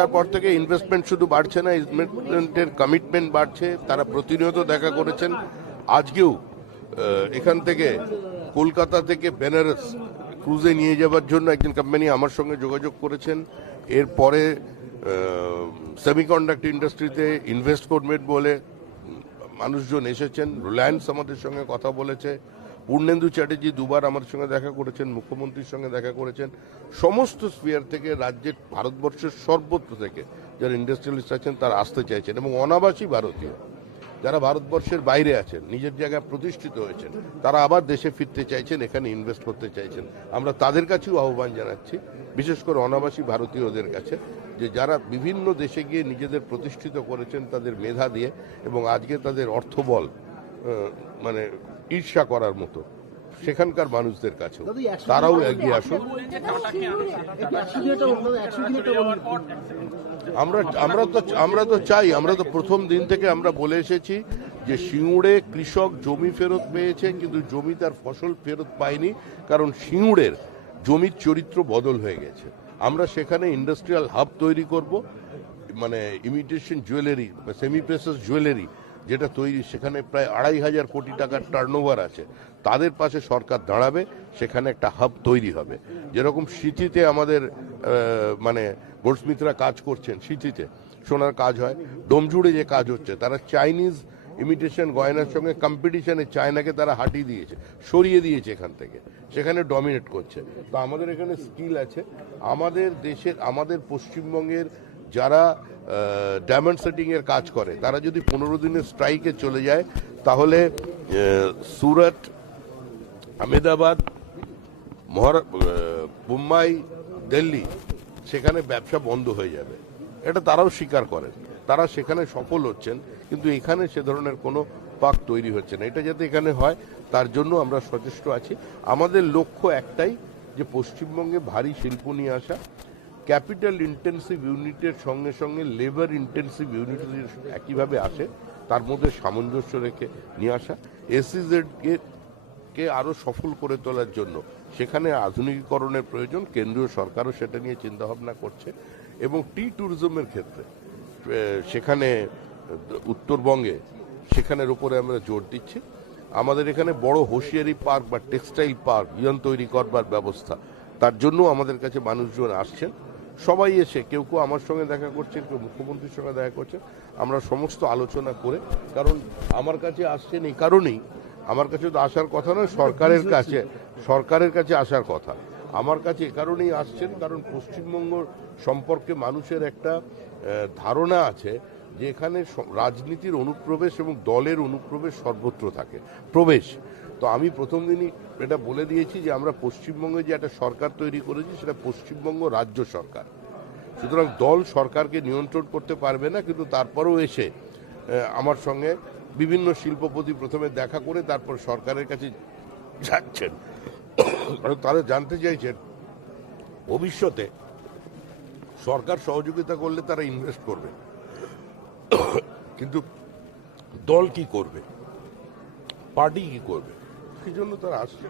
তারপর থেকে ইনভেস্টমেন্ট শুধু বাড়ছে না, ইনভেস্টমেন্টের কমিটমেন্ট বাড়ছে। তারা প্রতিনিয়ত দেখা করেছেন। আজকেও এখান থেকে কলকাতা থেকে বেনারস ক্রুজে নিয়ে যাওয়ার জন্য একজন কোম্পানি আমার সঙ্গে যোগাযোগ করেছেন। এরপরে সেমিকন্ডাক্টর ইন্ডাস্ট্রিতে ইনভেস্ট করবেন বলে মানুষজন এসেছেন। রিলায়েন্স আমাদের সঙ্গে কথা বলেছে। পূর্ণেন্দু চ্যাটার্জি দুবার আমার সঙ্গে দেখা করেছেন, মুখ্যমন্ত্রীর সঙ্গে দেখা করেছেন। সমস্ত স্পিয়ার থেকে, রাজ্যের, ভারতবর্ষের সর্বত্র থেকে যারা ইন্ডাস্ট্রিয়ালিস্ট আছেন তারা আসতে চাইছেন, এবং অনাবাসী ভারতীয় যারা ভারতবর্ষের বাইরে আছেন, নিজের জায়গায় প্রতিষ্ঠিত হয়েছেন, তারা আবার দেশে ফিরতে চাইছেন, এখানে ইনভেস্ট করতে চাইছেন। আমরা তাদের কাছেও আহ্বান জানাচ্ছি, বিশেষ করে অনাবাসী ভারতীয়দের কাছে, যে যারা বিভিন্ন দেশে গিয়ে নিজেদের প্রতিষ্ঠিত করেছেন তাদের মেধা দিয়ে, এবং আজকে তাদের অর্থবল মানে ঈর্ষা করার মতো, সেখানকার মানুষদের কাছেও তারাও এগিয়ে আসুন। আমরা তো চাই, আমরা তো প্রথম দিন থেকে আমরা বলে এসেছি যে সিঙ্গুরে কৃষক জমি ফেরত পেয়েছে, কিন্তু জমি তার ফসল ফেরত পায়নি, কারণ সিঙ্গুরের জমির চরিত্র বদল হয়ে গেছে। আমরা সেখানে ইন্ডাস্ট্রিয়াল হাব তৈরি করব, মানে imitation jewellery, semi process jewellery যেটা তৈরি, সেখানে প্রায় 2,500 কোটি টাকার টার্নওভার আছে। তাদের পাশে সরকার দাঁড়াবে, সেখানে একটা হাব তৈরি হবে। যেরকম সিটিতে আমাদের মানে গোল্ডস্মিথরা কাজ করছেন, সিটিতে সোনার কাজ হয়, ডোমজুড়ে যে কাজ হচ্ছে, তারা চাইনিজ ইমিটেশন গয়নার সঙ্গে কম্পিটিশনে চায়নাকে তারা হাঁটিয়ে দিয়েছে, সরিয়ে দিয়েছে এখান থেকে, সেখানে ডমিনেট করছে। তো আমাদের এখানে স্কিল আছে। আমাদের দেশের, আমাদের পশ্চিমবঙ্গের যারা ডায়মন্ড সেটিং এর কাজ করে, তারা যদি 15 দিনের স্ট্রাইকে চলে যায়, তাহলে সুরত, আহমেদাবাদ, মুম্বাই, দিল্লি, সেখানে ব্যবসা বন্ধ হয়ে যাবে। এটা তারাও স্বীকার করেন, তারা সেখানে সফল হচ্ছেন, কিন্তু এখানে সে ধরনের কোনো পাক তৈরি হচ্ছে না। এটা যাতে এখানে হয়, তার জন্য আমরা সচেষ্ট আছি। আমাদের লক্ষ্য একটাই, যে পশ্চিমবঙ্গে ভারী শিল্প নিয়ে আসা, ক্যাপিটাল ইন্টেন্সিভ ইউনিটের সঙ্গে সঙ্গে লেবার ইন্টেন্সিভ ইউনিট একইভাবে আসে, তার মধ্যে সামঞ্জস্য রেখে নিয়ে আসা। এসইজেড কে আরও সফল করে তোলার জন্য সেখানে আধুনিকীকরণের প্রয়োজন। কেন্দ্রীয় সরকারও সেটা নিয়ে চিন্তাভাবনা করছে, এবং ট্যুরিজমের ক্ষেত্রে সেখানে উত্তরবঙ্গে সেখানের উপরে আমরা জোর দিচ্ছি। আমাদের এখানে বড় হোশিয়ারি পার্ক বা টেক্সটাইল পার্ক ইয়ন তৈরি করবার ব্যবস্থা, তার জন্য আমাদের কাছে মানুষজন আসছেন। সবাই এসে, কেউ কেউ আমার সঙ্গে দেখা করছেন, কেউ মুখ্যমন্ত্রীর সঙ্গে দেখা করছেন। আমরা সমস্ত আলোচনা করে, কারণ আমার কাছে আসছেন এই কারণেই, আমার কাছে তো আসার কথা নয়, সরকারের কাছে আসার কথা। আমার কাছে এ কারণেই আসছেন, কারণ পশ্চিমবঙ্গ সম্পর্কে মানুষের একটা ধারণা আছে যে এখানে রাজনীতির অনুপ্রবেশ এবং দলের অনুপ্রবেশ সর্বত্র থাকে, প্রবেশ। তো আমি প্রথম দিনই এটা বলে দিয়েছি যে আমরা পশ্চিমবঙ্গে যে একটা সরকার তৈরি করেছি, সেটা পশ্চিমবঙ্গ রাজ্য সরকার। সুতরাং দল সরকারকে নিয়ন্ত্রণ করতে পারবে না, কিন্তু তারপরেও এসে আমার সঙ্গে বিভিন্ন শিল্পপতি প্রথমে দেখা করে তারপর সরকারের কাছে যাচ্ছেন, কারণ তারা জানতে চাইছেন ভবিষ্যতে সরকার সহযোগিতা করলে তারা ইনভেস্ট করবে, কিন্তু দল কি করবে, পার্টি কি করবে, সেই জন্য তারা আসছে।